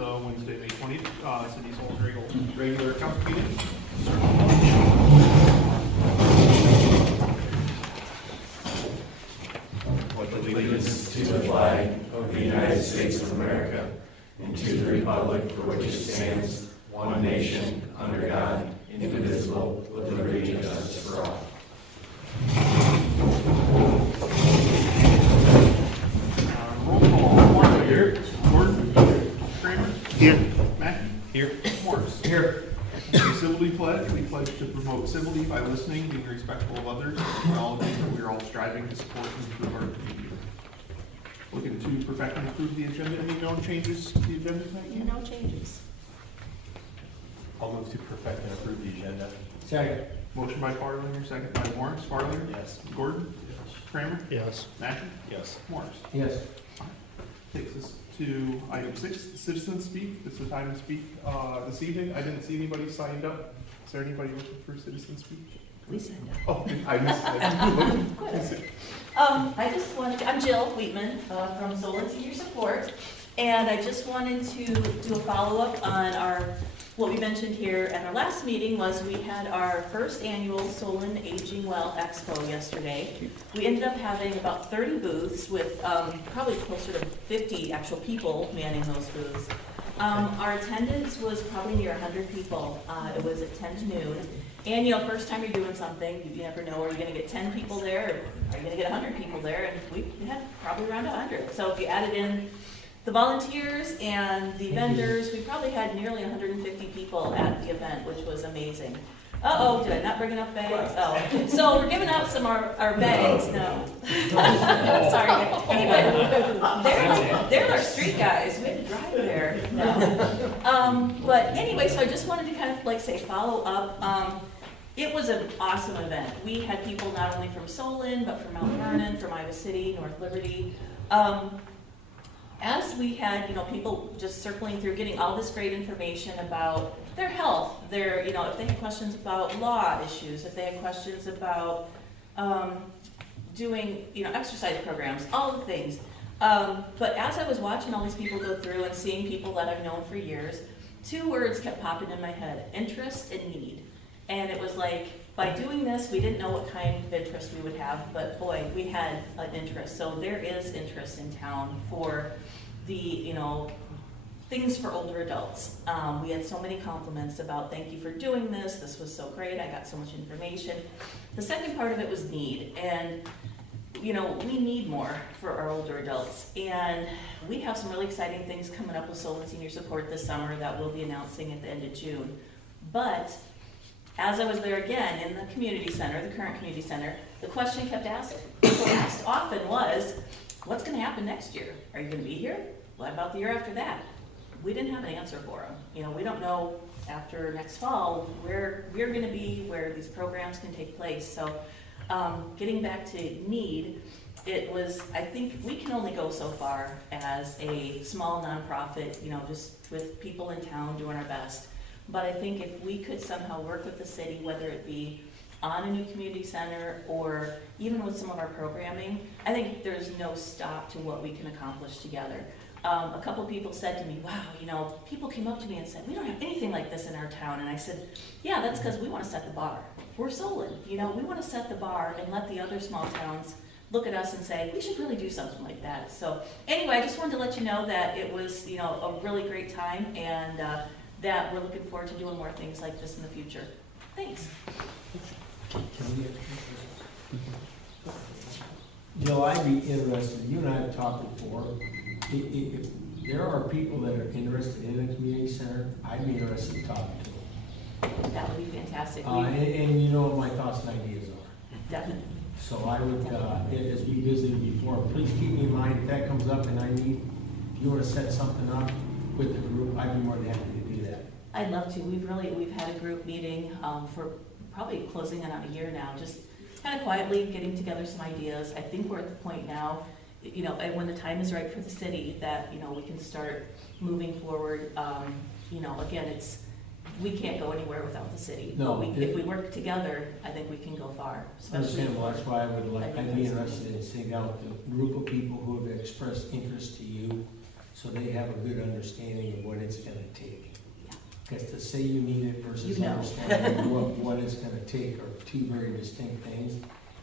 the Wednesday, May 20th, City Hall regular council meeting. Pledge Allegiance to the flag of the United States of America and to the republic for which it stands, one nation, under God, indivisible, with liberty and justice for all. Roll call. Martha here. Gordon. Kramer. Here. Mackey. Here. Morris. Here. Okay, civility pledge. We pledge to promote civility by listening, being respectful of others, acknowledging that we are all striving to support and improve our community. Looking to perfect and approve the agenda. Any known changes to the agenda tonight? No changes. I'll move to perfect and approve the agenda. Second. Motion by Farlinger, second by Morris. Farlinger. Yes. Gordon. Kramer. Yes. Mackey. Yes. Morris. Yes. Takes us to item 6, citizens speak. This is the time to speak this evening. I didn't see anybody signed up. Is there anybody looking for citizen speech? We signed up. Oh, I missed it. I just wanted, I'm Jill Wheatman from Solon Senior Support, and I just wanted to do a follow-up on what we mentioned here at our last meeting was we had our first annual Solon Aging Well Expo yesterday. We ended up having about 30 booths with probably closer to 50 actual people manning those booths. Our attendance was probably near 100 people. It was at 10 to noon. And, you know, first time you're doing something, you never know, are you gonna get 10 people there, or are you gonna get 100 people there? And we had probably around 100. So if you added in the volunteers and the vendors, we probably had nearly 150 people at the event, which was amazing. Uh-oh, did I not bring enough bags? Oh, so we're giving out some of our bags now. Sorry. Anyway, they're our street guys. We had to drive there. No. But anyway, so I just wanted to kind of like say follow up. It was an awesome event. We had people not only from Solon, but from Mount Vernon, from Iowa City, North Liberty. As we had, you know, people just circling through, getting all this great information about their health, their, you know, if they had questions about law issues, if they had questions about doing, you know, exercise programs, all the things. But as I was watching all these people go through and seeing people that I've known for years, 2 words kept popping in my head: interest and need. And it was like, by doing this, we didn't know what kind of interest we would have, but boy, we had an interest. So there is interest in town for the, you know, things for older adults. We had so many compliments about, thank you for doing this was so great, I got so much information. The second part of it was need, and you know, we need more for our older adults. And we have some really exciting things coming up with Solon Senior Support this summer that we'll be announcing at the end of June. But as I was there again in the community center, the current community center, the question people asked often was, what's gonna happen next year? Are you gonna be here? What about the year after that? We didn't have an answer for them. You know, we don't know after next fall where we're gonna be, where these programs can take place. So getting back to need, it was, I think we can only go so far as a small nonprofit, you know, just with people in town doing our best. But I think if we could somehow work with the city, whether it be on a new community center or even with some of our programming, I think there's no stop to what we can accomplish together. A couple people said to me, wow, you know, people came up to me and said, we don't have anything like this in our town. And I said, yeah, that's because we want to set the bar. We're Solon, you know, we want to set the bar and let the other small towns look at us and say, we should really do something like that. So anyway, I just wanted to let you know that it was, you know, a really great time, and that we're looking forward to doing more things like this in the future. Thanks. Jill, I'd be interested, you and I have talked before, if there are people that are interested in the community center, I'd be interested in talking to them. That would be fantastic. And you know what my thoughts and ideas are. Definitely. So I would, as we visited before, please keep me in mind if that comes up and if you want to set something up with the group, I'd be more than happy to do that. I'd love to. We've had a group meeting for probably closing in on a year now, just kind of quietly getting together some ideas. I think we're at the point now, you know, and when the time is right for the city, that, you know, we can start moving forward. You know, again, we can't go anywhere without the city. No, But if we work together, I think we can go far. Understandable, that's why I'd be interested in sitting down with a group of people who have expressed interest to you, so they have a good understanding of what it's gonna take. Yeah. Because to say you need it versus You know. understanding what it's gonna take are two very distinct things.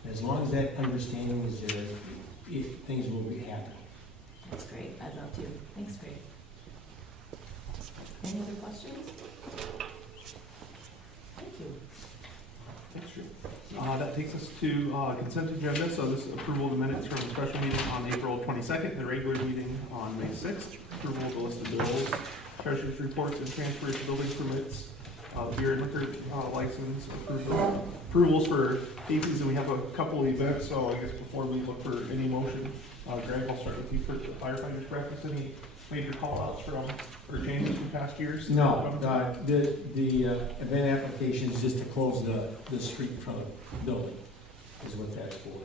And as long as that understanding is there, things will be happening. That's great, I love to. Thanks, Greg. Any other questions? Thank you. Thanks, Drew. That takes us to consent agenda, so this is approval of the minutes from the special meeting on April 22nd, the regular meeting on May 6th, approval of the listed bills, treasurer's reports and transfers, building permits, beer and liquor license, approvals for cases, and we have a couple of events, so I guess before we look for any motion, Greg, I'll start with you for the firefighters practice. Any major call-outs from, or changes from past years? No, the event application is just to close the street in front of the building, is what that's for.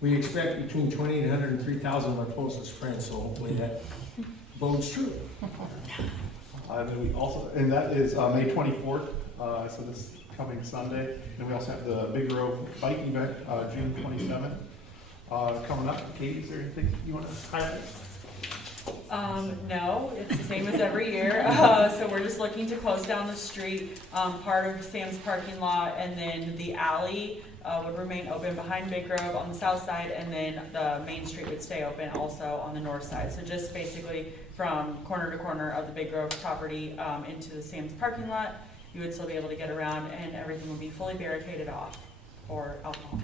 We expect between 2,800 and 3,000 of our closest friends, so hopefully that bodes true. And then we also, and that is May 24th, so this coming Sunday. And we also have the Big Grove Bike Event, June 27th, coming up. Katie, is there anything you want to highlight? No, it's the same as every year. So we're just looking to close down the street, part of Sam's parking lot, and then the alley would remain open behind Big Grove on the south side, and then the main street would stay open also on the north side. So just basically from corner to corner of the Big Grove property into the Sam's parking lot, you would still be able to get around, and everything would be fully barricaded off for alcohol.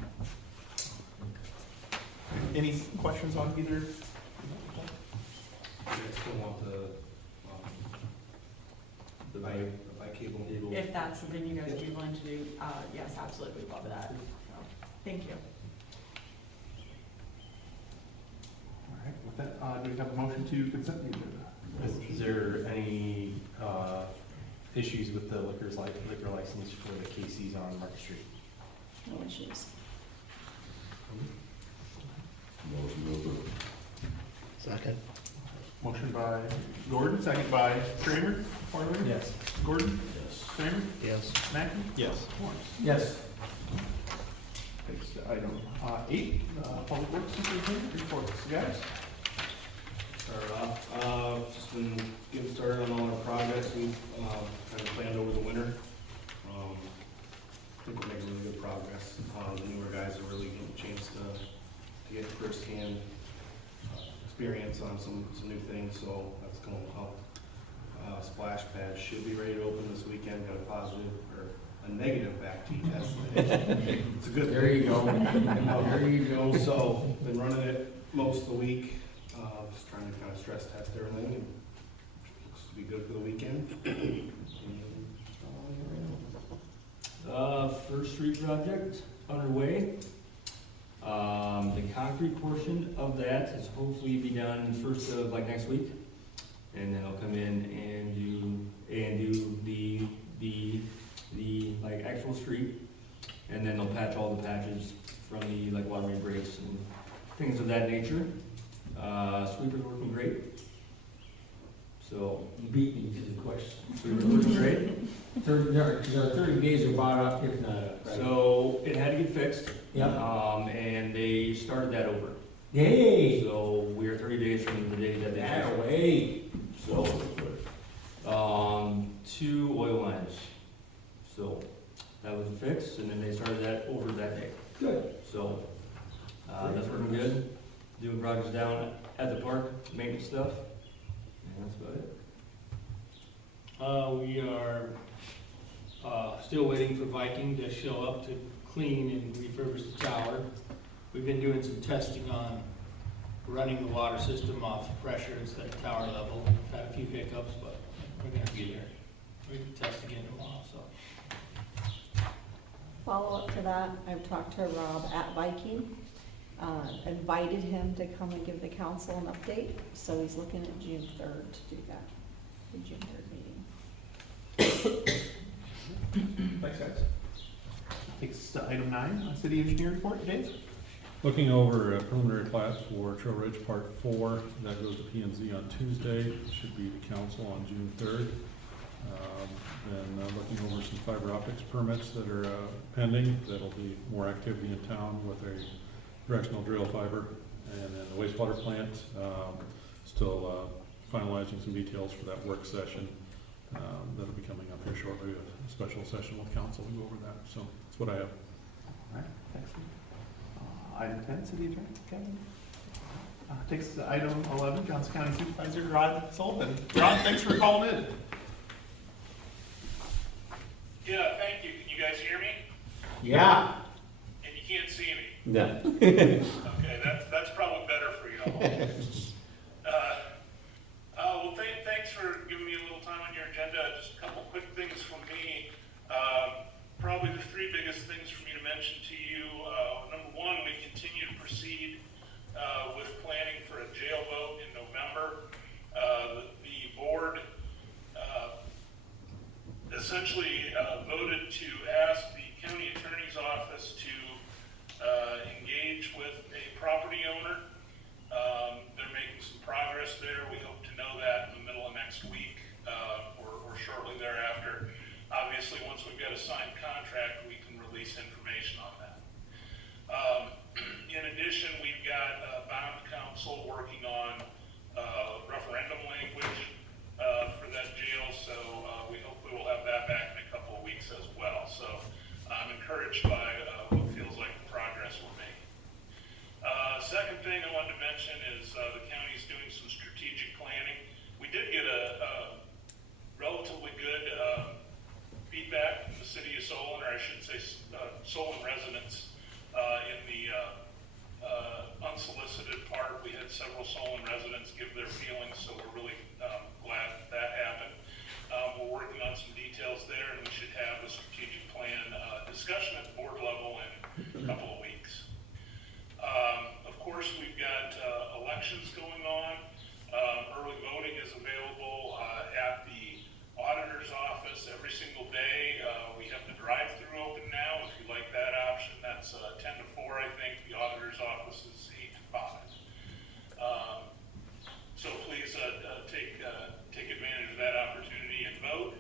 Any questions on either? You guys still want the bike cable? If that's something you guys would be willing to do, yes, absolutely, we'd love that. So, thank you. All right, with that, do we have a motion to consent the agenda? Is there any issues with the liquor license for the KC's on Market Street? No issues. Second. Motion by Gordon, second by Kramer. Farland? Yes. Gordon? Yes. Kramer? Yes. Mackey? Yes. Lawrence? Yes. Takes to item 8, Public Works Superintendent reports. Guys? Start off, just been getting started on all our projects we've kind of planned over the winter. I think we're making really good progress. The newer guys are really getting a chance to get firsthand experience on some new things, so that's going to help. Splash pad should be ready to open this weekend. Got a positive or a negative back T test. It's a good. There you go. There you go. So been running it most of the week, just trying to kind of stress test everything, and looks to be good for the weekend. First street project underway. The concrete portion of that is hopefully be done first of like next week. And then I'll come in and do the like actual street. And then they'll patch all the patches from the like water main breaks and things of that nature. Sweeper's working great. So, You beat me to the question. sweeper's working great. 30 days are bought up, if not up, right? So it had to get fixed. Yep. And they started that over. Yay! So we are 30 days from the day that they That fixed it. away. So, 2 oil lines. So that was a fix, and then they started that over that day. Good. So, that's working good. Doing projects down at the park, maintenance stuff, and that's about it. We are still waiting for Viking to show up to clean and refurbish the tower. We've been doing some testing on running the water system off pressure instead of tower level. We've had a few hiccups, but we're gonna be there. We can test again tomorrow, so. Follow up to that, I've talked to Rob at Viking, invited him to come and give the council an update, so he's looking at June 3rd to do that, the June 3rd meeting. Thanks, guys. Takes us to item 9, City Engineer report. Dave? Looking over a preliminary plats for Trail Ridge Part 4, that goes to P&Z on Tuesday, should be to council on June 3rd. Then looking over some fiber optics permits that are pending, that'll be more activity in town with a directional drill fiber. And then the wastewater plant, still finalizing some details for that work session. That'll be coming up here shortly, a special session with council to go over that. So that's what I have. All right, thanks. Item 10, city attorney, Kevin. Takes us to item 11, Johnson County Supervisor Rod Sullivan. Rod, thanks for calling in. Yeah, thank you. Can you guys hear me? Yeah. And you can't see me? No. Okay, that's probably better for y'all. Well, thanks for giving me a little time on your agenda. Just a couple quick things from me. Probably the three biggest things for me to mention to you. Number one, we continue to proceed with planning for a jail vote in November. The board essentially voted to ask the county attorney's office to engage with a property owner. They're making some progress there. We hope to know that in the middle of next week or shortly thereafter. Obviously, once we've got a signed contract, we can release information on that. In addition, we've got bond counsel working on referendum language for that jail, so we hopefully will have that back in a couple of weeks as well. So I'm encouraged by what feels like the progress we're making. Second thing I wanted to mention is the county's doing some strategic planning. We did get a relatively good feedback from the city of Solon, or I should say Solon residents in the unsolicited part. We had several Solon residents give their feelings, so we're really glad that happened. We're working on some details there, and we should have a strategic plan discussion at the board level in a couple of weeks. Of course, we've got elections going on. Early voting is available at the auditor's office every single day. We have the drive-through open now. If you like that option, that's 10 to 4, I think. The auditor's office is 8 to 5. So please take advantage of that opportunity and vote.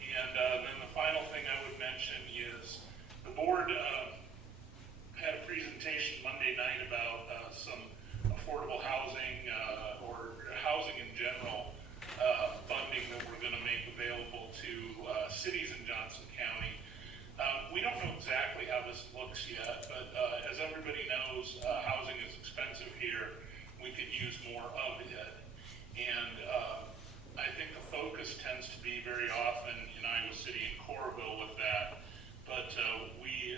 And then the final thing I would mention is the board had a presentation Monday night about some affordable housing or housing in general funding that we're going to make available to cities in Johnson County. We don't know exactly how this looks yet, but as everybody knows, housing is expensive here. We could use more of it. And I think the focus tends to be very often in Iowa City and Coralville with that. But we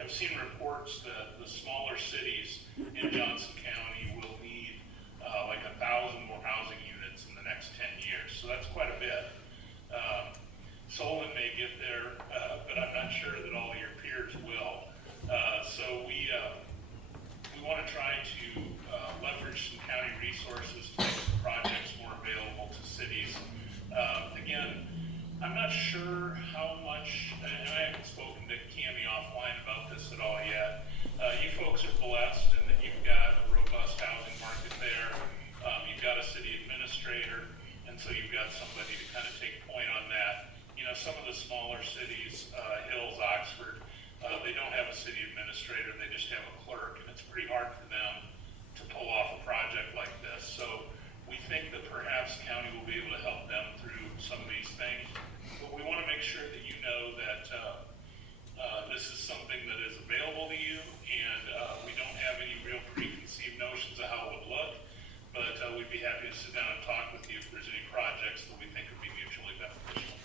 have seen reports that the smaller cities in Johnson County will need like 1,000 more housing units in the next 10 years. So that's quite a bit. Solon may get there, but I'm not sure that all of your peers will. So we want to try to leverage some county resources to make some projects more available to cities. Again, I'm not sure how much, and I haven't spoken to Cammie offline about this at all yet. You folks are blessed in that you've got a robust housing market there. You've got a city administrator, and so you've got somebody to kind of take point on that. You know, some of the smaller cities, Hills, Oxford, they don't have a city administrator, they just have a clerk, and it's pretty hard for them to pull off a project like this. So we think that perhaps county will be able to help them through some of these things. But we want to make sure that you know that this is something that is available to you, and we don't have any real preconceived notions of how it would look. But we'd be happy to sit down and talk with you if there's any projects that we think would be mutually beneficial.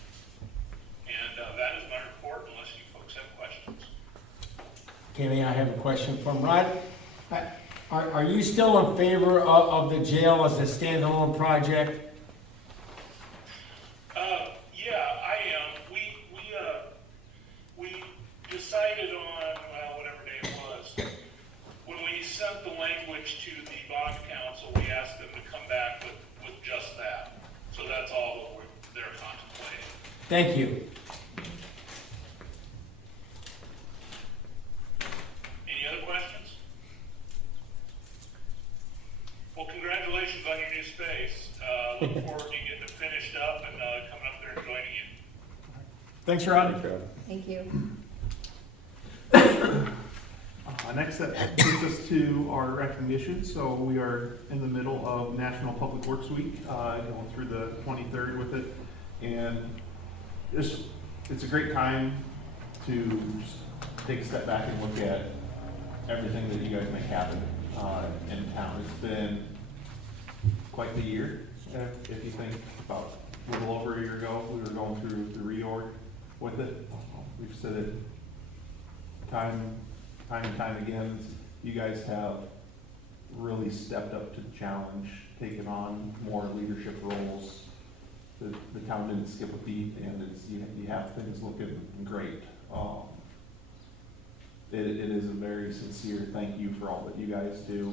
And that is my report, unless you folks have questions. Kenny, I have a question from Rod. Are you still in favor of the jail as a standalone project? Yeah, I am. We decided on, well, whatever day it was, when we sent the language to the bond council, we asked them to come back with just that. So that's all that they're contemplating. Thank you. Any other questions? Well, congratulations on your new space. Look forward to getting it finished up and coming up there and joining you. Thanks, Rod. Thank you. Next up takes us to our recognition. So we are in the middle of National Public Works Week, going through the 23rd with it. And it's a great time to just take a step back and look at everything that you guys make happen in town. It's been quite the year. If you think about a little over a year ago, we were going through the reorg with it. We've said it time and time again. You guys have really stepped up to the challenge, taken on more leadership roles. The town didn't skip a beat, and you have things looking great. It is a very sincere thank you for all that you guys do.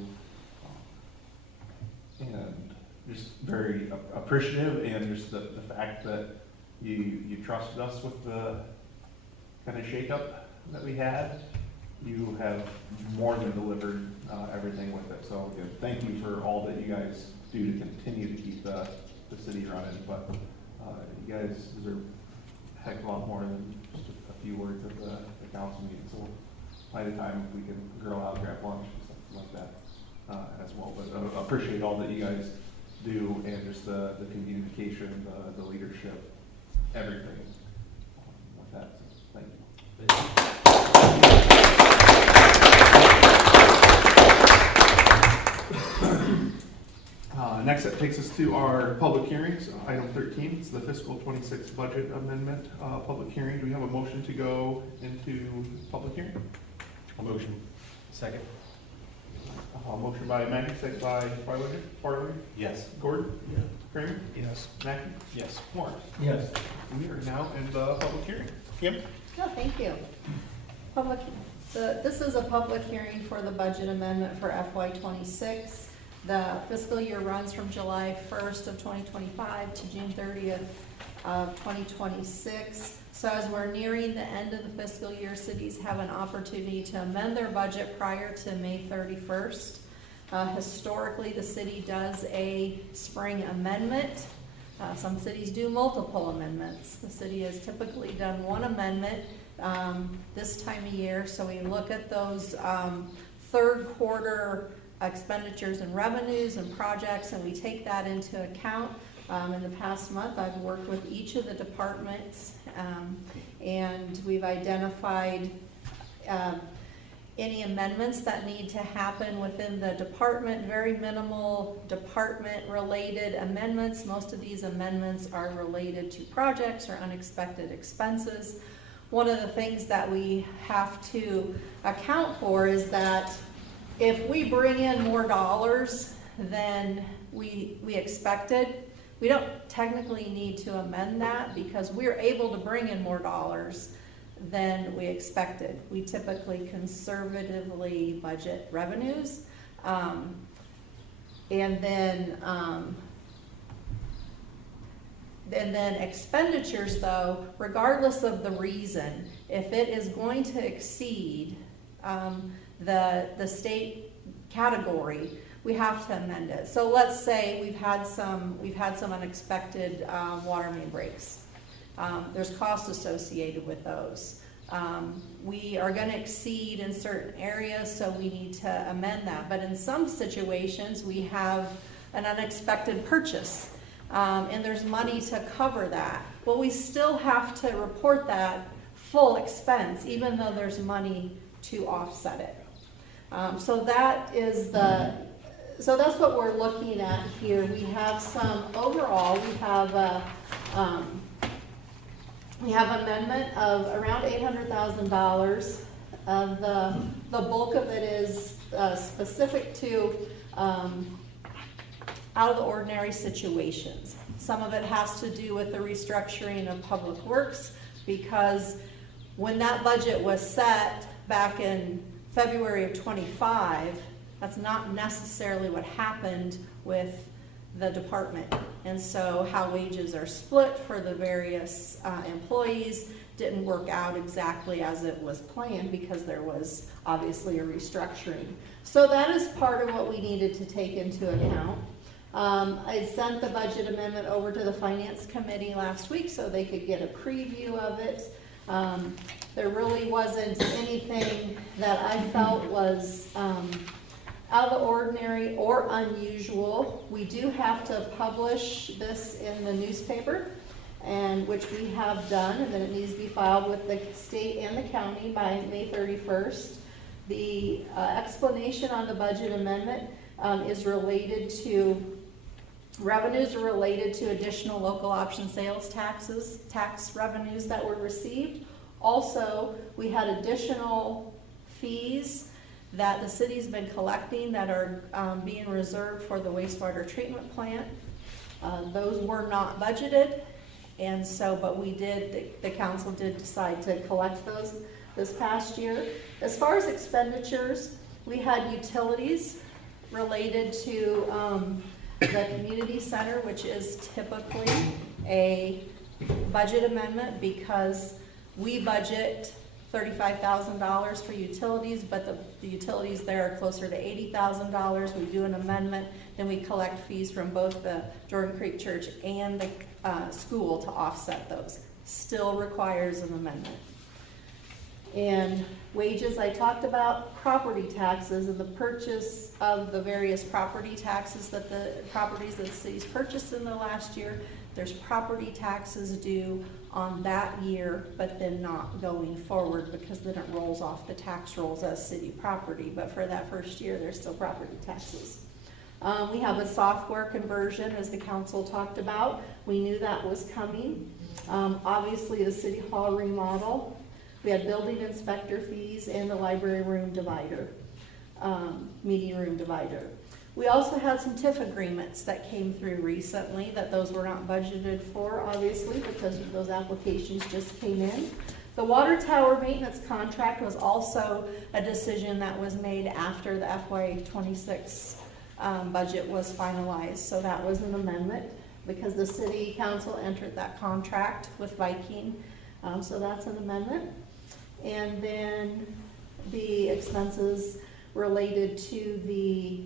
And just very appreciative, and just the fact that you trusted us with the kind of shakeup that we had. You have more than delivered everything with it. So again, thank you for all that you guys do to continue to keep the city running. But you guys deserve a heck of a lot more than just a few words at the council meeting. So we'll find a time if we can grill out, grab lunch, and stuff like that as well. But appreciate all that you guys do, and just the communication, the leadership, everything with that. So thank you. Next up takes us to our public hearings. Item 13 is the fiscal 26 budget amendment public hearing. Do we have a motion to go into public hearing? A motion. Second? Motion by Mackey, second by Farley. Yes. Gordon? Yeah. Kramer? Yes. Mackey? Yes. Morris? Yes. We are now in the public hearing. Kim? No, thank you. This is a public hearing for the budget amendment for FY '26. The fiscal year runs from July 1st of 2025 to June 30th of 2026. So as we're nearing the end of the fiscal year, cities have an opportunity to amend their budget prior to May 31st. Historically, the city does a spring amendment. Some cities do multiple amendments. The city has typically done one amendment this time of year. So we look at those third quarter expenditures and revenues and projects, and we take that into account. In the past month, I've worked with each of the departments, and we've identified any amendments that need to happen within the department, very minimal department-related amendments. Most of these amendments are related to projects or unexpected expenses. One of the things that we have to account for is that if we bring in more dollars than we expected, we don't technically need to amend that because we're able to bring in more dollars than we expected. We typically conservatively budget revenues. And then expenditures, though, regardless of the reason, if it is going to exceed the state category, we have to amend it. So let's say we've had some unexpected water main breaks. There's costs associated with those. We are going to exceed in certain areas, so we need to amend that. But in some situations, we have an unexpected purchase, and there's money to cover that. Well, we still have to report that full expense, even though there's money to offset it. So that's what we're looking at here. We have we have amendment of around $800,000. The bulk of it is specific to out of the ordinary situations. Some of it has to do with the restructuring of public works, because when that budget was set back in February of '25, that's not necessarily what happened with the department. And so how wages are split for the various employees didn't work out exactly as it was planned, because there was obviously a restructuring. So that is part of what we needed to take into account. I sent the budget amendment over to the Finance Committee last week so they could get a preview of it. There really wasn't anything that I felt was out of the ordinary or unusual. We do have to publish this in the newspaper, and which we have done, and then it needs to be filed with the state and the county by May 31st. The explanation on the budget amendment is related to, revenues are related to additional local option sales tax revenues that were received. Also, we had additional fees that the city's been collecting that are being reserved for the wastewater treatment plant. Those were not budgeted, and so, but we did, the council did decide to collect those this past year. As far as expenditures, we had utilities related to the community center, which is typically a budget amendment because we budget $35,000 for utilities, but the utilities there are closer to $80,000. We do an amendment, then we collect fees from both the Jordan Creek Church and the school to offset those. Still requires an amendment. And wages, I talked about property taxes and the purchase of the various property taxes that the properties that the city's purchased in the last year. There's property taxes due on that year, but then not going forward because then it rolls off the tax rolls as city property. But for that first year, there's still property taxes. We have a software conversion, as the council talked about. We knew that was coming. Obviously, the city hall remodel. We had building inspector fees and the library room divider, meeting room divider. We also had some TIF agreements that came through recently that those were not budgeted for, obviously, because those applications just came in. The water tower maintenance contract was also a decision that was made after the FY26 budget was finalized. So that was an amendment because the city council entered that contract with Viking. So that's an amendment. And then the expenses related to the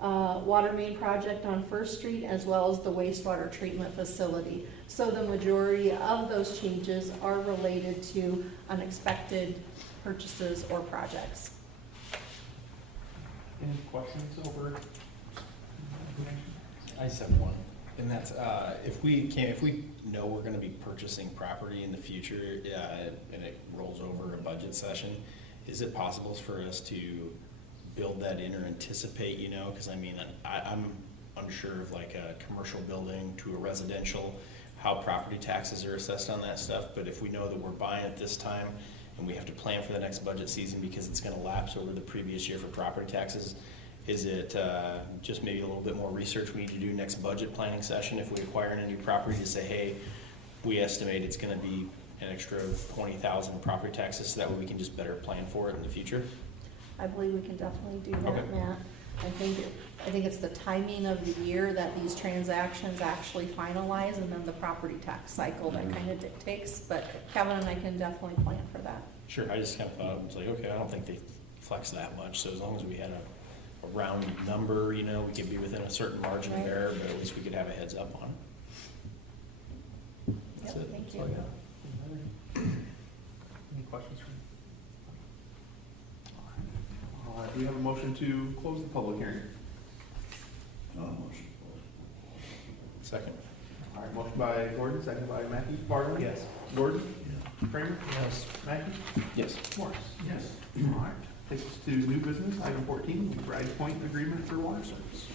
water main project on First Street as well as the wastewater treatment facility. So the majority of those changes are related to unexpected purchases or projects. Any questions over? I just have one, and that's, if we know we're gonna be purchasing property in the future, and it rolls over a budget session, is it possible for us to build that in or anticipate, you know, cause I mean, I'm unsure of like a commercial building to a residential, how property taxes are assessed on that stuff, but if we know that we're buying at this time and we have to plan for the next budget season because it's gonna lapse over the previous year for property taxes, is it just maybe a little bit more research we need to do next budget planning session if we acquire a new property to say, hey, we estimate it's gonna be an extra 20,000 property taxes, so that way we can just better plan for it in the future? I believe we can definitely do that, Okay. Matt. I think it's the timing of the year that these transactions actually finalize and then the property tax cycle that kind of dictates, but Kevin and I can definitely plan for that. Sure, I just kind of thought, it was like, okay, I don't think they flex that much, so as long as we had a round number, you know, we could be within a certain margin of Right. error, but at least we could have a heads up on it. That's Yep, it. thank That's you. all I got. Any questions from? All right, do we have a motion to close the public hearing? Motion. Second. All right, motion by Gordon, second by Mackey. Bartley? Yes. Gordon? Kramer? Yes. Mackey? Yes. Morris? Yes. All right, takes us to new business, item 14, McBride Point Agreement for Water Service.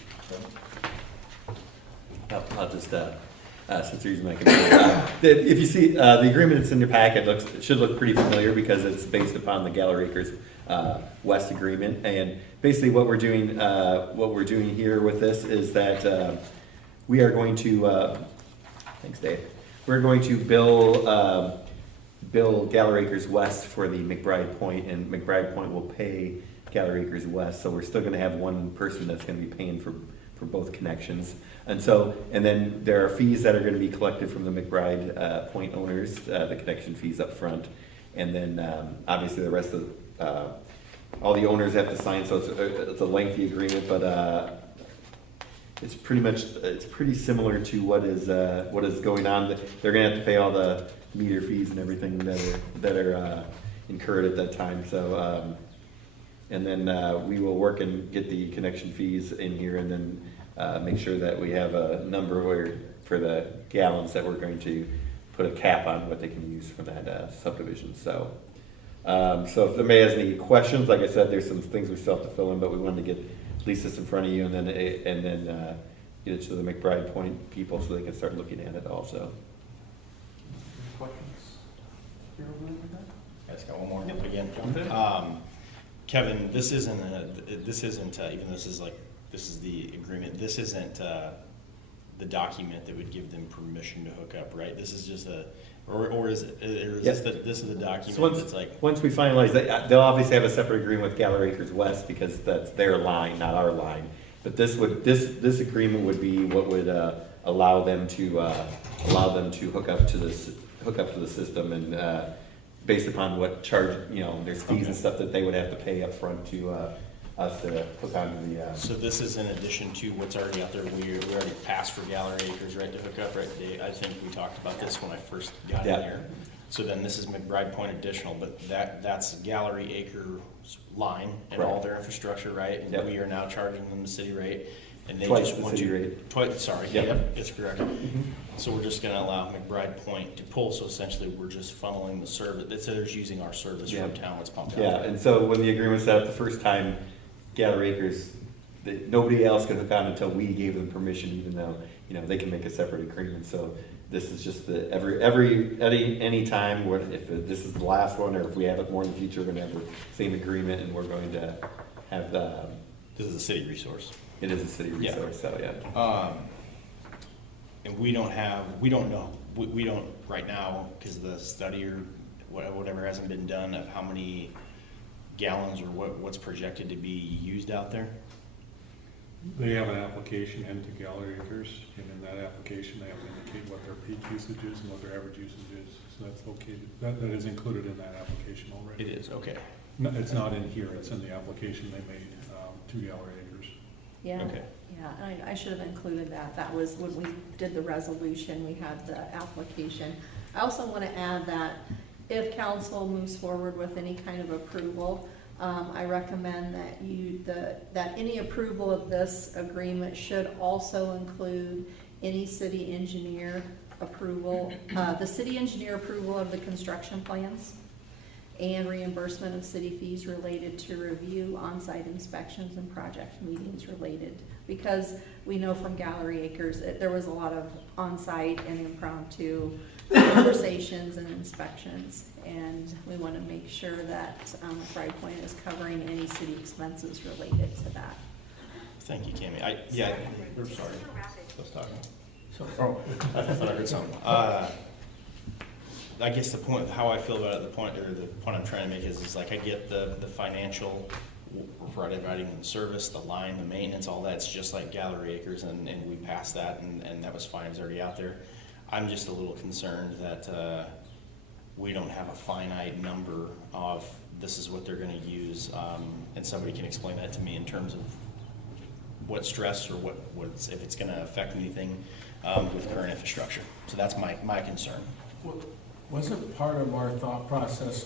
I'll just, since you're using my computer. If you see, the agreement that's in your packet it should look pretty familiar because it's based upon the Gallery Acres West agreement. And basically what we're doing here with this is that we are going to, thanks Dave, we're going to bill Gallery Acres West for the McBride Point, and McBride Point will pay Gallery Acres West. So we're still gonna have one person that's gonna be paying for both connections. And then there are fees that are gonna be collected from the McBride Point owners, the connection fees up front. And then obviously the rest of, all the owners have to sign, so it's a lengthy agreement, but it's pretty much, it's pretty similar to what is going on. They're gonna have to pay all the meter fees and everything that are incurred at that time, so, and then, we will work and get the connection fees in here and then, make sure that we have a number for the gallons that we're going to put a cap on what they can use for that, subdivision, so. So if anybody has any questions, like I said, there's some things we still have to fill in, but we wanted to get at least this in front of you and then get it to the McBride Point people so they can start looking at it also. Questions? I just got one more again. Kevin, this isn't, even though this is the agreement, this isn't, the document that would give them permission to hook up, right? This is just or is it, or is Yes. this is the document So that's like, once we finalize that, they'll obviously have a separate agreement with Gallery Acres West because that's their line, not our line. But this this agreement would be what would allow them to hook up to the system and based upon what charge, there's fees and stuff that they would have to pay up front to us to hook onto the. so this is in addition to what's already out there. We already passed for Gallery Acres, right, to hook up, right? I think we talked about this when I first got in Yeah. here. So then this is McBride Point additional, but that's Gallery Acres line and all Right. their infrastructure, right? And Yep. we are now charging them the city rate, and they Twice just the want city you. rate. Twice, sorry, Yep. yep, it's correct. So we're just gonna allow McBride Point to pull, so essentially we're just funneling the service, it's they're using our service from Yeah. town, it's pumped out. Yeah, and so when the agreement was set up the first time, Gallery Acres, nobody else could hook on until we gave them permission, even though, they can make a separate agreement, so this is just any time, if this is the last one, or if we have it more in the future, we're gonna have the same agreement, and we're going to have This is a city resource. it is a city Yeah. resource, so, yeah. And we don't know, we don't right now, because the study or whatever hasn't been done of how many gallons or what's projected to be used out there. They have an application into Gallery Acres, and in that application, they have to indicate what their peak usage is and what their average usage is. So that's located, that is included in that application already. It is, okay, No, it's not in here, it's in the application they made to Gallery Acres. Yeah, okay. yeah, I should have included that. That was when we did the resolution, we had the application. I also want to add that if council moves forward with any kind of approval, I recommend that any approval of this agreement should also include any city engineer approval, the city engineer approval of the construction plans and reimbursement of city fees related to review, on-site inspections, and project meetings related. Because we know from Gallery Acres, there was a lot of on-site and impromptu conversations and inspections. And we want to make sure that McBride Point is covering any city expenses related to that. Thank you, Cammie. We're sorry, I was talking. Oh, I thought I heard something. I guess the point, how I feel about it, the point I'm trying to make is like, I get the financial, providing the service, the line, the maintenance, all that's just like Gallery Acres, and we passed that, and that was fine, it's already out there. I'm just a little concerned that, we don't have a finite number of, this is what they're gonna use, and somebody can explain that to me in terms of what stress or what's, if it's gonna affect anything, with current infrastructure. So that's my concern. Wasn't part of our thought process,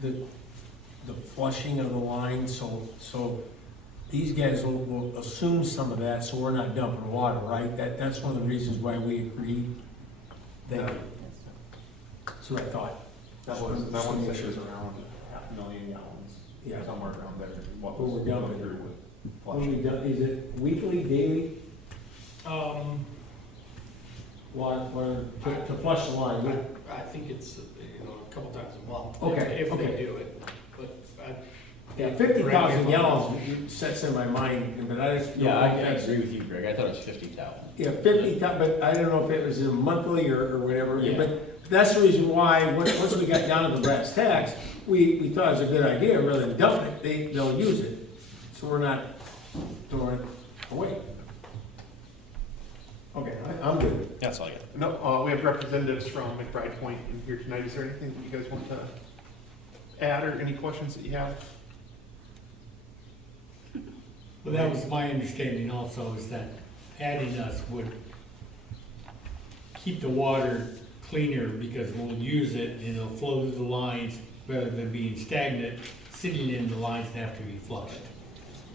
the flushing of the line, so these guys will assume some of that, so we're not dumping water, right? That's one of the reasons why we agreed. So I thought. That one is around 500,000 gallons. Yeah. Somewhere around there. What we're dumping. With When we flushing. done, is it weekly, daily, water, to flush the line? I think it's, a couple times a month. Okay, If they okay. do it, but Yeah, 50,000 gallons sets in my mind, but I just. agree with you, Greg. I thought it was 50,000. Yeah, 50,000, but I don't know if it was a monthly or whatever, Yeah. but that's the reason why, once we got down to the brass tacks, we thought it was a good idea, rather than dump it, they'll use it, so we're not throwing it away. Okay, I'm good. That's all I got. No, we have representatives from McBride Point in here tonight. Is there anything that you guys want to add or any questions that you have? But that was my understanding also, is that adding us would keep the water cleaner because we'll use it and it'll flow through the lines rather than being stagnant, sitting in the lines and have to be flushed.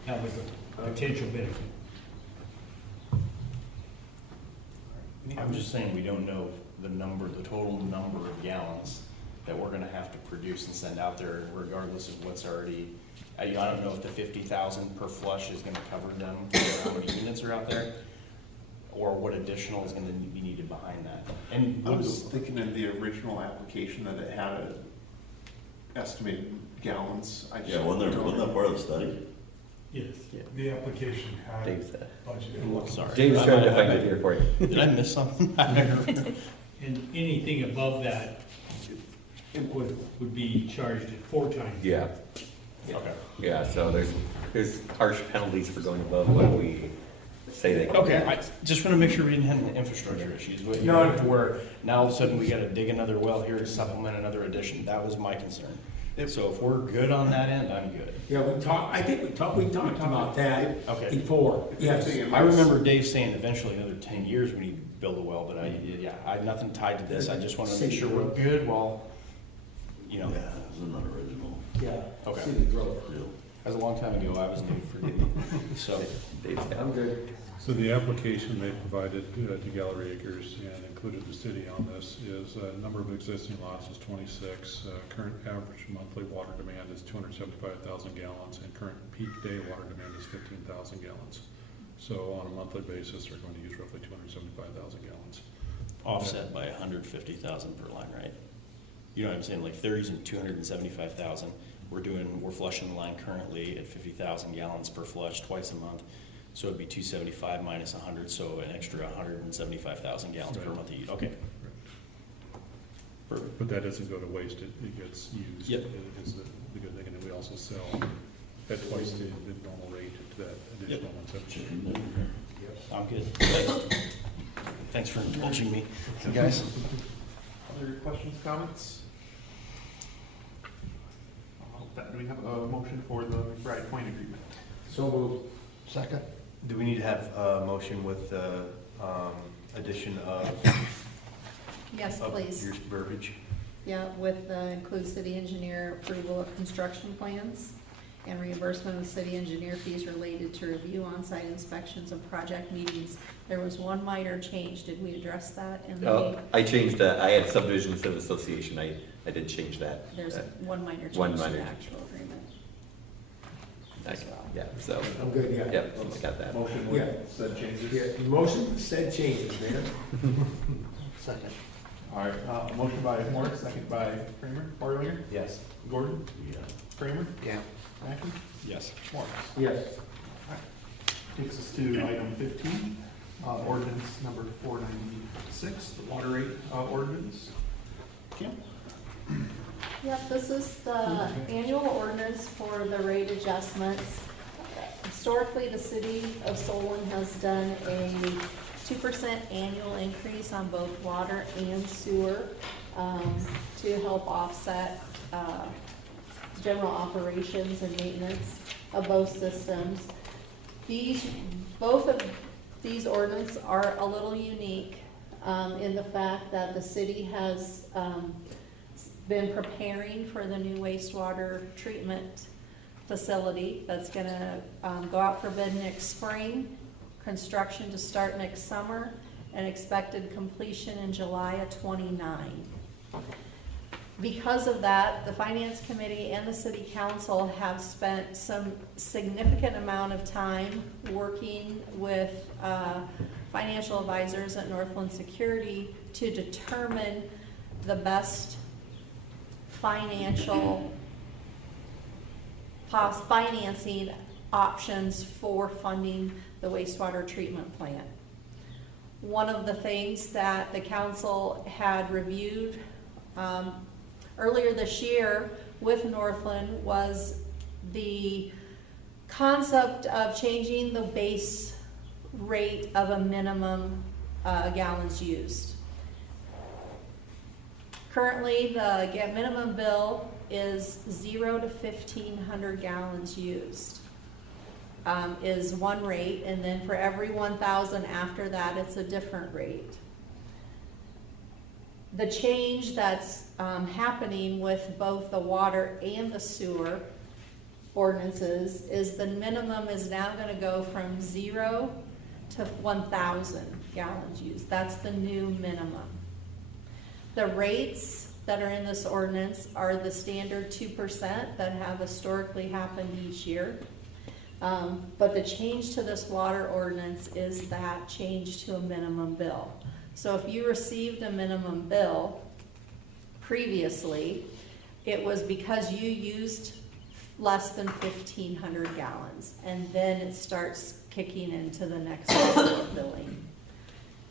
That was a potential benefit. I'm just saying, we don't know the total number of gallons that we're gonna have to produce and send out there regardless of what's already, I don't know if the 50,000 per flush is gonna cover them, how many units are out there, or what additional is gonna be needed behind that. And I was thinking in the original application that it had a estimated gallons. I just Yeah, wasn't don't- that part of the study? Yes. The application had Dave's that. budgeted. Sorry. Dave's trying to find it here for you. Did I miss something? And anything above that would be charged at 4 times. Yeah, Okay. yeah, so there's harsh penalties for going above what we say they can. Okay, I just wanna make sure we didn't have any infrastructure issues, where now all of a sudden we gotta dig another well here to supplement another addition, that was my concern. So if we're good on that end, I'm good. Yeah, I think we talked about that Okay. before, yes. I remember Dave saying eventually another 10 years we need to build a well, but I have nothing tied to this, I just wanna make sure we're good while, you know. Yeah, it was an original. Yeah. Okay. City growth. That was a long time ago, I was new, forgive me. So, Dave's got I'm good. So the application they provided to Gallery Acres and included the city on this is, number of existing lots is 26. Current average monthly water demand is 275,000 gallons, and current peak day water demand is 15,000 gallons. So on a monthly basis, they're going to use roughly 275,000 gallons. offset by 150,000 per line, right? You know what I'm saying, like 30s and 275,000, we're flushing the line currently at 50,000 gallons per flush twice a month. So it'd be 275 minus 100, so an extra 175,000 gallons per Right. month. Okay. Perfect. But that doesn't go to waste, it gets used. Yep. Is the good thing, and then we also sell at twice the normal rate to that additional 170. I'm good. Thanks. Thanks for indulging me, guys. Other questions, comments? Do we have a motion for the McBride Point agreement? So moved. Second? Do we need to have a motion with the addition of Yes, please. your verbiage? Yeah, with, include city engineer approval of construction plans and reimbursement of city engineer fees related to review on-site inspections and project meetings. There was one minor change. Did we address that in the? Oh, I changed, I had subdivision instead of association, I did change that. There's one minor change One to the minor. actual agreement. as well. Yeah, so, I'm good, yeah. yep, I got that. Motion Yeah. with said changes? Yeah, motion said changes, man. Second. All right, motion by Moore, second by Kramer, Barlinger, Yes. Gordon, Yeah. Kramer, Yeah. Mackey, Yes. Moore. Yes. Takes us to item 15, ordinance number 496, the water rate ordinance. Kim? Yep, this is the annual ordinance for the rate adjustments. Historically, the city of Solon has done a 2% annual increase on both water and sewer to help offset general operations and maintenance of both systems. Both of these ordinances are a little unique in the fact that the city has been preparing for the new wastewater treatment facility that's gonna go out for bid next spring, construction to start next summer, and expected completion in July of '29. Because of that, the Finance Committee and the City Council have spent some significant amount of time working with financial advisors at Northland Security to determine the best financing options for funding the wastewater treatment plant. One of the things that the council had reviewed earlier this year with Northland was the concept of changing the base rate of a minimum gallons used. Currently, the minimum bill is 0 to 1,500 gallons used. is one rate, and then for every 1,000 after that, it's a different rate. The change that's happening with both the water and the sewer ordinances is the minimum is now gonna go from 0 to 1,000 gallons used. That's the new minimum. The rates that are in this ordinance are the standard 2% that have historically happened each year. But the change to this water ordinance is that change to a minimum bill. So if you received a minimum bill previously, it was because you used less than 1,500 gallons, and then it starts kicking into the next level of billing.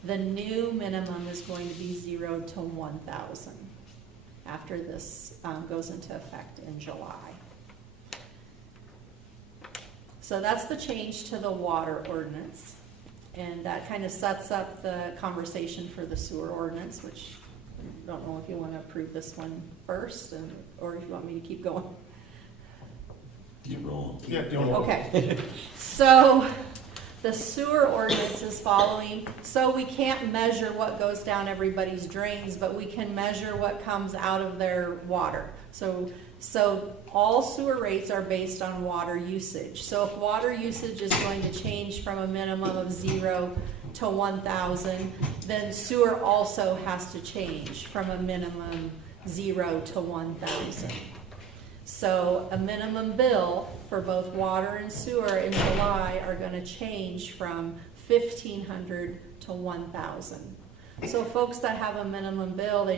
The new minimum is going to be 0 to 1,000 after this goes into effect in July. So that's the change to the water ordinance. And that kind of sets up the conversation for the sewer ordinance, which I don't know if you want to approve this one first, or if you want me to keep going. Keep rolling. Yeah, don't. Okay, so the sewer ordinance is following, so we can't measure what goes down everybody's drains, but we can measure what comes out of their water. So all sewer rates are based on water usage. So if water usage is going to change from a minimum of 0 to 1,000, then sewer also has to change from a minimum 0 to 1,000. So a minimum bill for both water and sewer in July are gonna change from 1,500 to 1,000. So folks that have a minimum bill, they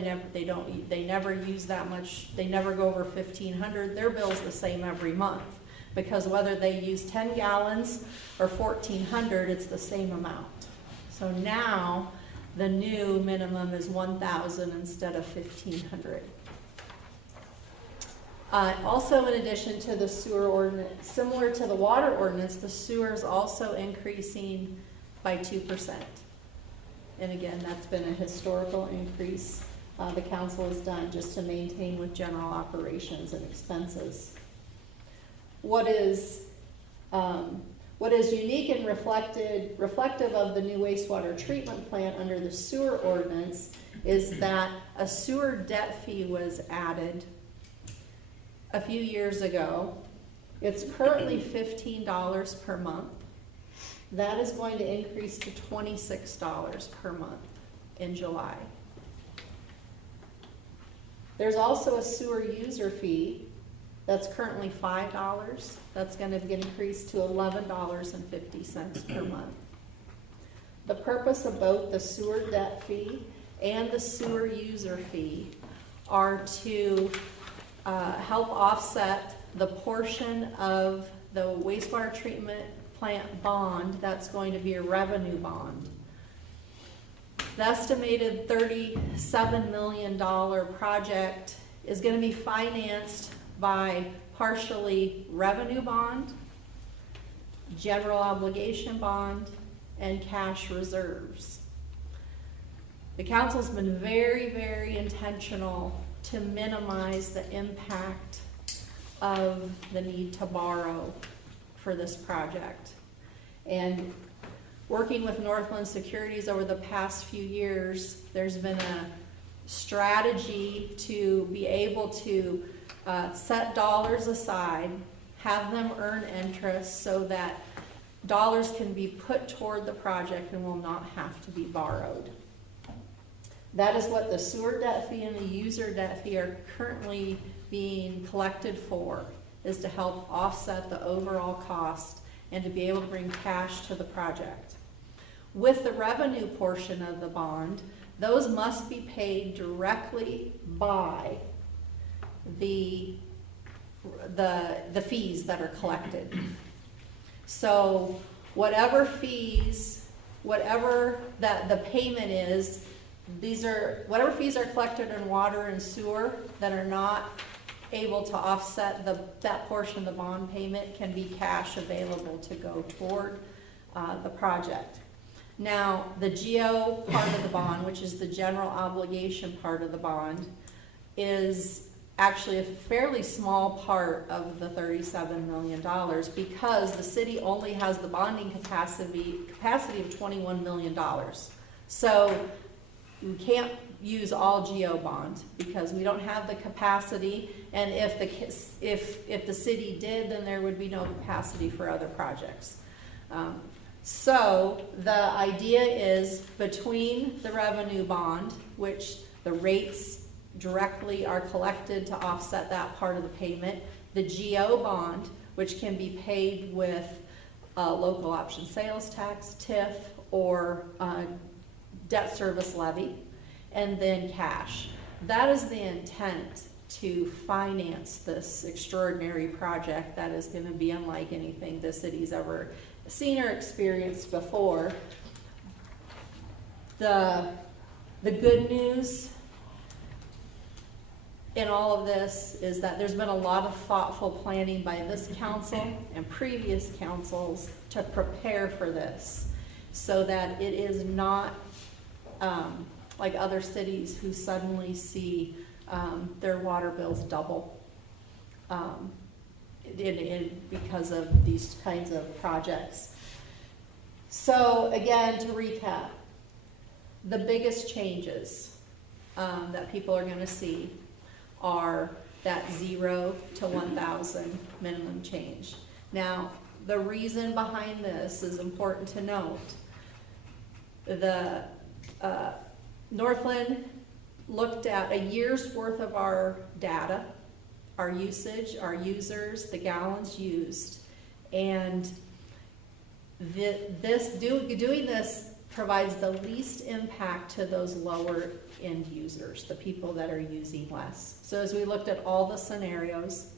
never use that much, they never go over 1,500, their bill's the same every month. Because whether they use 10 gallons or 1,400, it's the same amount. So now, the new minimum is 1,000 instead of 1,500. Also, in addition to the sewer ordinance, similar to the water ordinance, the sewer is also increasing by 2%. And again, that's been a historical increase the council has done just to maintain with general operations and expenses. What is unique and reflective of the new wastewater treatment plant under the sewer ordinance is that a sewer debt fee was added a few years ago. It's currently $15 per month. That is going to increase to $26 per month in July. There's also a sewer user fee that's currently $5. That's going to get increased to $11.50 per month. The purpose of both the sewer debt fee and the sewer user fee are to help offset the portion of the wastewater treatment plant bond that's going to be a revenue bond. The estimated $37 million project is going to be financed by partially revenue bond, general obligation bond, and cash reserves. The council's been very, very intentional to minimize the impact of the need to borrow for this project. And working with Northland Securities over the past few years, there's been a strategy to be able to set dollars aside, have them earn interest so that dollars can be put toward the project and will not have to be borrowed. That is what the sewer debt fee and the user debt fee are currently being collected for, is to help offset the overall cost and to be able to bring cash to the project. With the revenue portion of the bond, those must be paid directly by the fees that are collected. So whatever fees, whatever that the payment is, whatever fees are collected in water and sewer that are not able to offset that portion of the bond payment can be cash available to go toward the project. Now, the GO part of the bond, which is the general obligation part of the bond, is actually a fairly small part of the $37 million because the city only has the bonding capacity of $21 million. So we can't use all GO bond because we don't have the capacity, and if the city did, then there would be no capacity for other projects. So the idea is between the revenue bond, which the rates directly are collected to offset that part of the payment, the GO bond, which can be paid with local option sales tax, TIF, or debt service levy, and then cash. That is the intent to finance this extraordinary project that is going to be unlike anything the city's ever seen or experienced before. The good news in all of this is that there's been a lot of thoughtful planning by this council and previous councils to prepare for this, so that it is not like other cities who suddenly see their water bills double because of these kinds of projects. So again, to recap, the biggest changes that people are going to see are that 0 to 1,000 minimum change. Now, the reason behind this is important to note. The Northland looked at a year's worth of our data, our usage, our users, the gallons used, and doing this provides the least impact to those lower end users, the people that are using less. So as we looked at all the scenarios,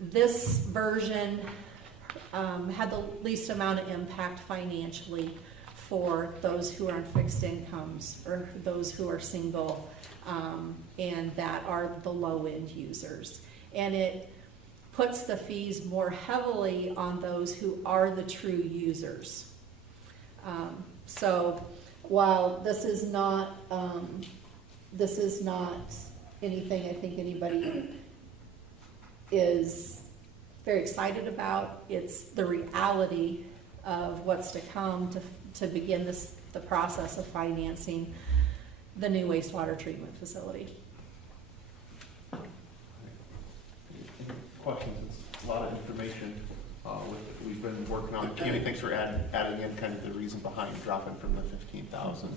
this version had the least amount of impact financially for those who are on fixed incomes or those who are single and that are the low end users. And it puts the fees more heavily on those who are the true users. So while this is not anything I think anybody is very excited about, it's the reality of what's to come to begin the process of financing the new wastewater treatment facility. Questions? It's a lot of information we've been working on. Tammy, thanks for adding in kind of the reason behind dropping from the 15,000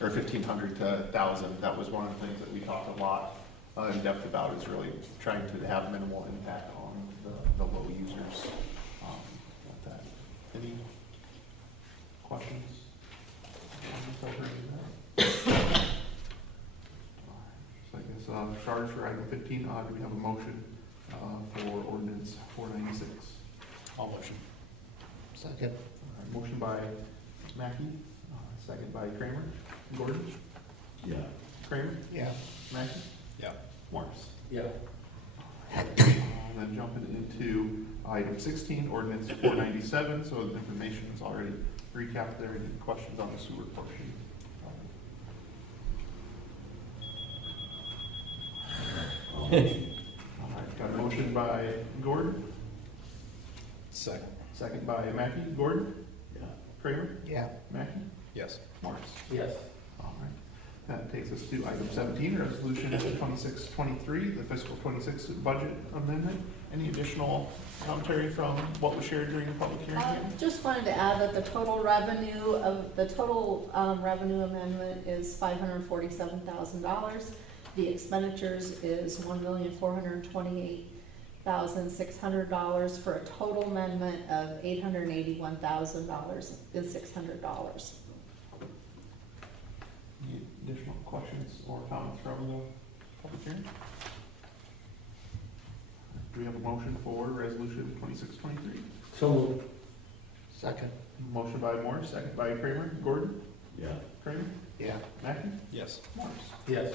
or 1,500 to 1,000. That was one of the things that we talked a lot in depth about, is really trying to have minimal impact on the low users with that. Any questions? So I guess charge for item 15, do we have a motion for ordinance 496? All motion. Second. All right, motion by Mackey, second by Kramer. Gordon? Yeah. Kramer? Yeah. Mackey? Yeah. Morris? Yeah. And then jumping into item 16, ordinance 497. So the information is already recapped there. Any questions on the sewer portion? All right, got a motion by Gordon, Second. second by Mackey. Gordon? Yeah. Kramer? Yeah. Mackey? Yes. Morris? Yes. All right. That takes us to item 17, resolution 2623, the fiscal 26 budget amendment. Any additional commentary from what was shared during the public hearing? Just wanted to add that the total revenue amendment is $547,000. The expenditures is $1,428,600 for a total amendment of $881,600. Any additional questions or comments from the public hearing? Do we have a motion for resolution 2623? So moved. Second. Motion by Morris, second by Kramer. Gordon? Yeah. Kramer? Yeah. Mackey? Yes. Morris? Yes.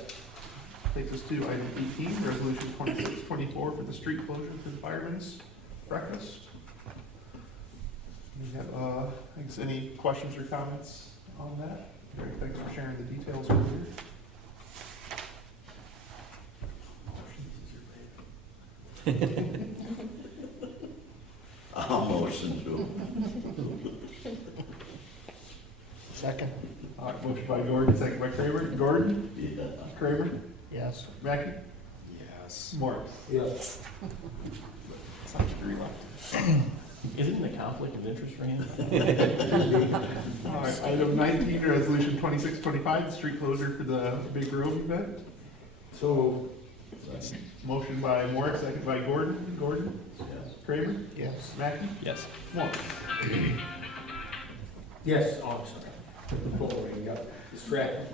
Takes us to item 18, resolution 2624 for the street closure for the firemen's breakfast. We have, I guess, any questions or comments on that? Great, thanks for sharing the details earlier. Questions or I'll motion to. Second. All right, motion by Gordon, second by Kramer. Gordon? Yeah. Kramer? Yes. Mackey? Yes. Morris? Yes. Sounds reluctant. Isn't it a conflict of interest for him? All right, item 19, resolution 2625, street closure for the Big Grove event. So, Motion by Morris, second by Gordon. Gordon? Yes. Kramer? Yes. Mackey? Yes. Morris? yes, oh, I'm sorry. Forward, got distracted.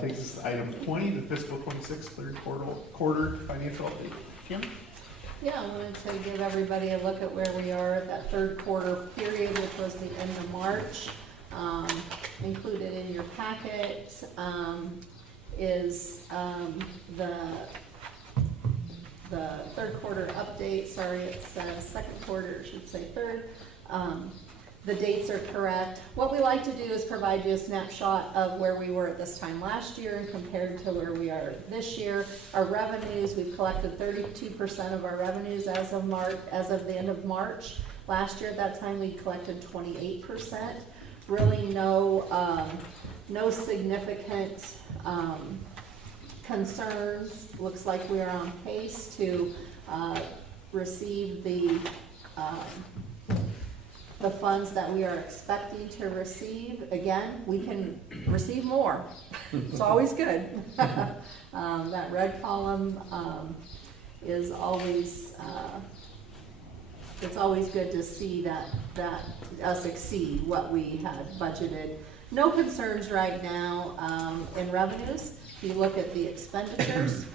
Takes us to item 20, the fiscal 26 third quarter financial update. Kim? Yeah, I wanted to give everybody a look at where we are at that third quarter period, which was the end of March. Included in your packet is the third quarter update. Sorry, it says second quarter, it should say third. The dates are correct. What we like to do is provide you a snapshot of where we were at this time last year and compared to where we are this year. Our revenues, we've collected 32% of our revenues as of the end of March. Last year at that time, we collected 28%. Really no significant concerns. Looks like we are on pace to receive the funds that we are expecting to receive. Again, we can receive more. It's always good. That red column is always, it's always good to see that us exceed what we had budgeted. No concerns right now in revenues. If you look at the expenditures,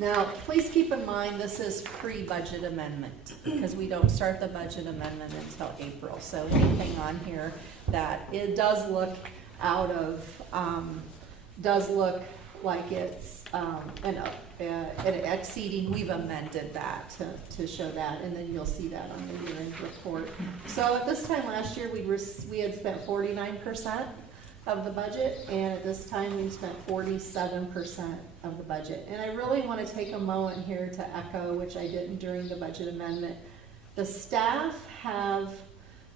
now, please keep in mind, this is pre-budget amendment, because we don't start the budget amendment until April. So anything on here that it does look out of, does look like it's exceeding, we've amended that to show that, and then you'll see that on the year-end report. So at this time last year, we had spent 49% of the budget, and at this time, we've spent 47% of the budget. And I really want to take a moment here to echo, which I didn't during the budget amendment. The staff have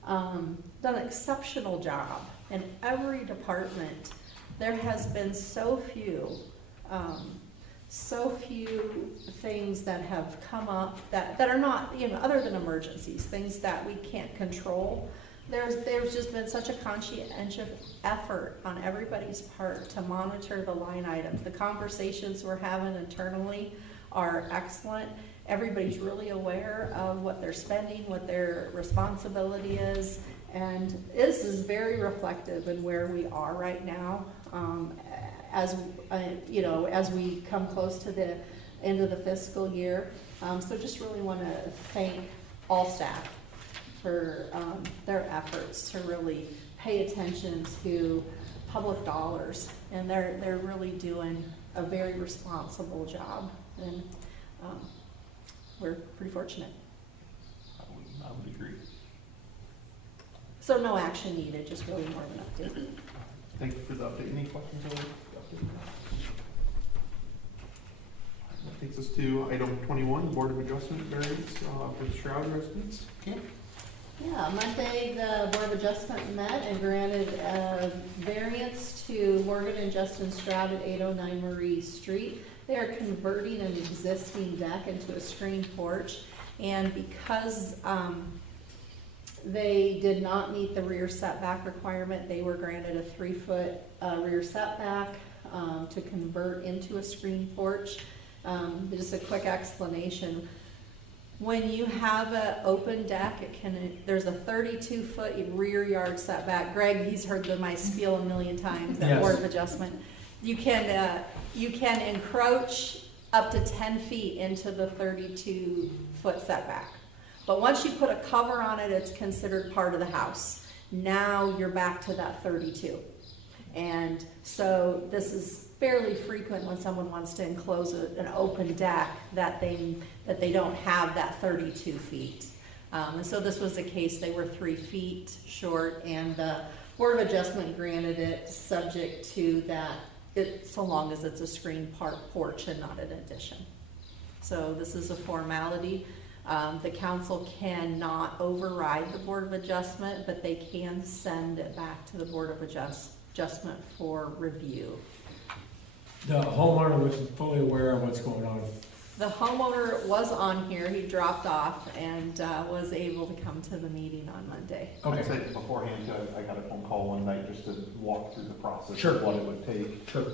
done an exceptional job in every department. There has been so few things that have come up that are not, other than emergencies, things that we can't control. There's just been such a conscientious effort on everybody's part to monitor the line items. The conversations we're having internally are excellent. Everybody's really aware of what they're spending, what their responsibility is, and this is very reflective in where we are right now. As we come close to the end of the fiscal year. So just really want to thank all staff for their efforts to really pay attention to public dollars, and they're really doing a very responsible job, and we're pretty fortunate. I would agree. So no action needed, just really more of an update. Thank you for the update. Any questions on the update? That takes us to item 21, Board of Adjustment variance for the Shroud residents. Yeah, Monday, the Board of Adjustment met and granted a variance to Morgan and Justin Stroud at 809 Marie Street. They are converting an existing deck into a screen porch, and because they did not meet the rear setback requirement, they were granted a 3-foot rear setback to convert into a screen porch. Just a quick explanation. When you have an open deck, there's a 32-foot rear yard setback. Greg, he's heard my spiel a million times, that Board of Adjustment. You can encroach up to 10 feet into the 32-foot setback. But once you put a cover on it, it's considered part of the house. Now you're back to that 32. And so this is fairly frequent when someone wants to enclose an open deck that they don't have that 32 feet. And so this was the case. They were 3 feet short, and the Board of Adjustment granted it subject to that, so long as it's a screen porch and not an addition. So this is a formality. The council cannot override the Board of Adjustment, but they can send it back to the Board of Adjustment for review. The homeowner was fully aware of what's going on. The homeowner was on here, he dropped off and was able to come to the meeting on Monday. I'd Okay, say beforehand, I got a phone call one night just to walk through the process Sure. of what it would take. sure.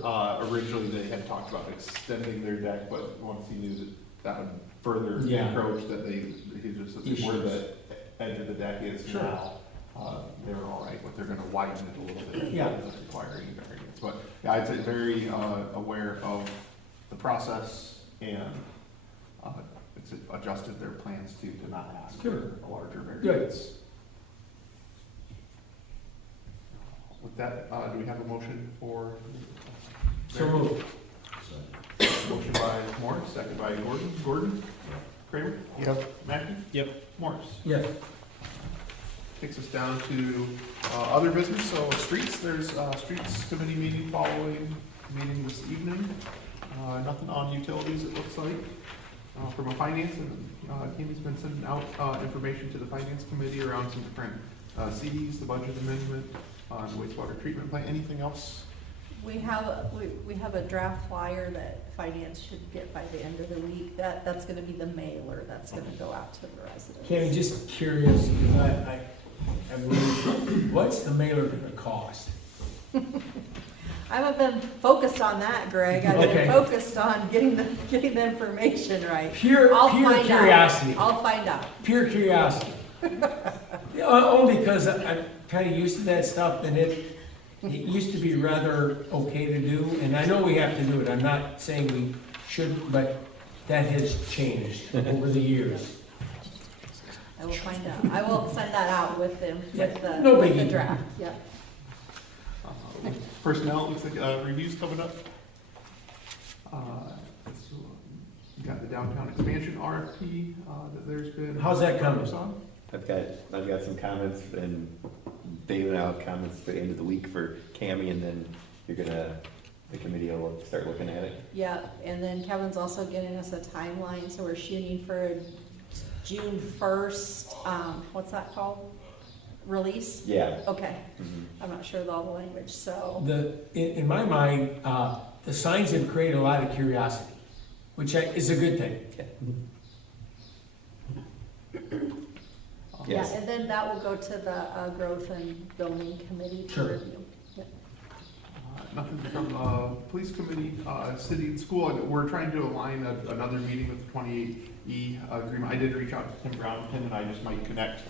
Originally, they had talked about extending their deck, but once he knew that that would further Yeah. encroach, that he just, where the edge of the deck is Sure. now, they were all right, but they're gonna widen it a little bit. Yeah. It doesn't require any variance, but, yeah, I'd say very, aware of the process and, it's adjusted their plans to not ask for Good. a larger Good. variance. With that, do we have a motion for? So moved. Motion by Morris, second by Gordon. Gordon? Kramer? Yep. Mackey? Yep. Morris? Yes. Takes us down to other business, so streets, there's streets committee meeting following meeting this evening. Nothing on utilities, it looks like. From a finance, and Kami's been sending out information to the finance committee around some different CDs, the budget amendment, wastewater treatment plant, anything else? We have a draft flyer that finance should get by the end of the week. That's gonna be the mailer that's gonna go out to the residents. Kenny, just curious, because I believe, what's the mailer gonna cost? I haven't been focused on that, Greg. I've Okay. been focused on getting the information right. Pure I'll find curiosity. out. I'll find out. Pure curiosity. Only because I'm kinda used to that stuff, and it used to be rather okay to do, and I know we have to do it, I'm not saying we shouldn't, but that has changed over the years. I will find out. I will send that out with them, No with the biggie. draft, yeah. Personnel, looks like reviews coming up. So, you got the downtown expansion RFP that there's been. How's that coming? progress on. I've got some comments, and Dave and I'll have comments for the end of the week for Cami, and then the committee will start looking at it. Yeah, and then Kevin's also getting us a timeline, so we're shooting for June 1st, what's that called? Release? Yeah. Okay, Mhm. I'm not sure of all the language, so. In my mind, the signs have created a lot of curiosity, which is a good thing. Yeah, Yes. and then that will go to the Growth and Building Committee to Sure. review. Yep. Nothing from police committee, city and school. We're trying to align another meeting with the 28E agreement. I did reach out to Tim Brown, Tim and I just might connect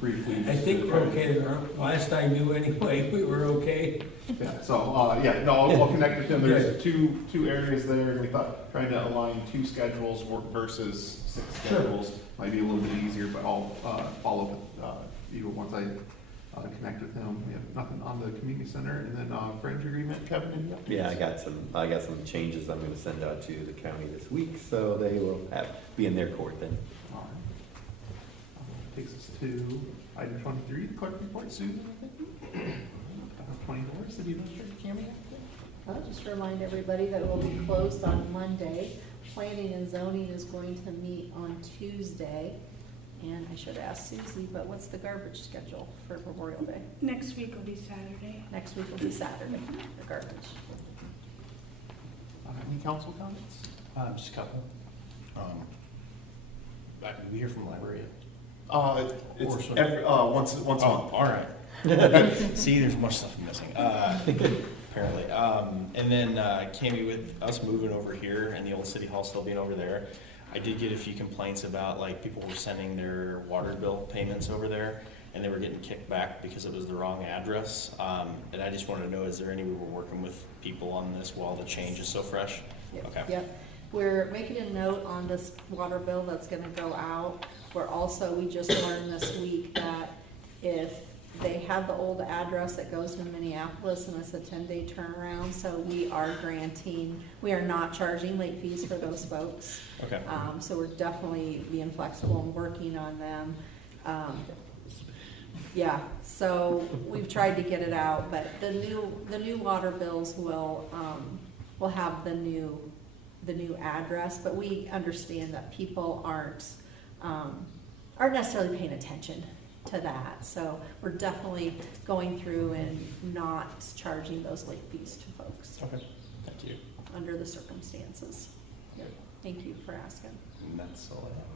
briefly. I think we're okay, last I knew anyway, we were okay. Yeah, so, I'll connect with him. There's two areas there, and we thought trying to align 2 schedules versus 6 Sure. schedules might be a little bit easier, but I'll follow up with you once I connect with him. We have nothing on the community center, and then fringe agreement, Kevin, any updates? Yeah, I got some changes I'm gonna send out to the county this week, so they will be in their court then. All right. Takes us to item 23, the clerk report, Susan, I think. 24, city administrator, Cammy. I'll just remind everybody that we'll be closed on Monday. Planning and zoning is going to meet on Tuesday. And I should ask Susie, but what's the garbage schedule for Memorial Day? Next week will be Saturday. Next week will be Saturday, the garbage. Any council comments? Just a couple. Did we hear from the library? It's every, once a month. Oh, all right. See, there's much stuff I'm missing, apparently. And then, Cami, with us moving over here and the old city hall still being over there, I did get a few complaints about, like, people were sending their water bill payments over there, and they were getting kicked back because it was the wrong address. And I just wanted to know, is there any way we're working with people on this while the change is so fresh? Yep, Okay. Yep. We're making a note on this water bill that's gonna go out. We just learned this week that if they have the old address that goes to Minneapolis and it's a 10-day turnaround, so we are not charging late fees for those folks. Okay. So we're definitely being flexible and working on them. Yeah, so we've tried to get it out, but the new water bills will have the the new address, but we understand that people aren't necessarily paying attention to that. So we're definitely going through and not charging those late fees to folks Okay, thank you. under the circumstances. Thank you for asking. And that's all I have.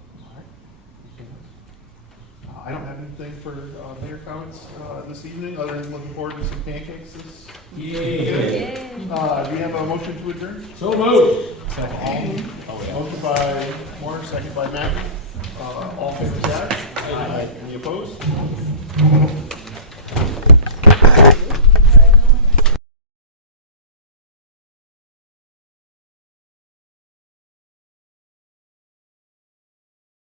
I don't have anything for mayor comments this evening, other than looking forward to some pancakes this. Yay. Do you have a motion to adjourn? So moved. Motion by Moore, second by Matt. All in favor, say aye. Aye. Any opposed?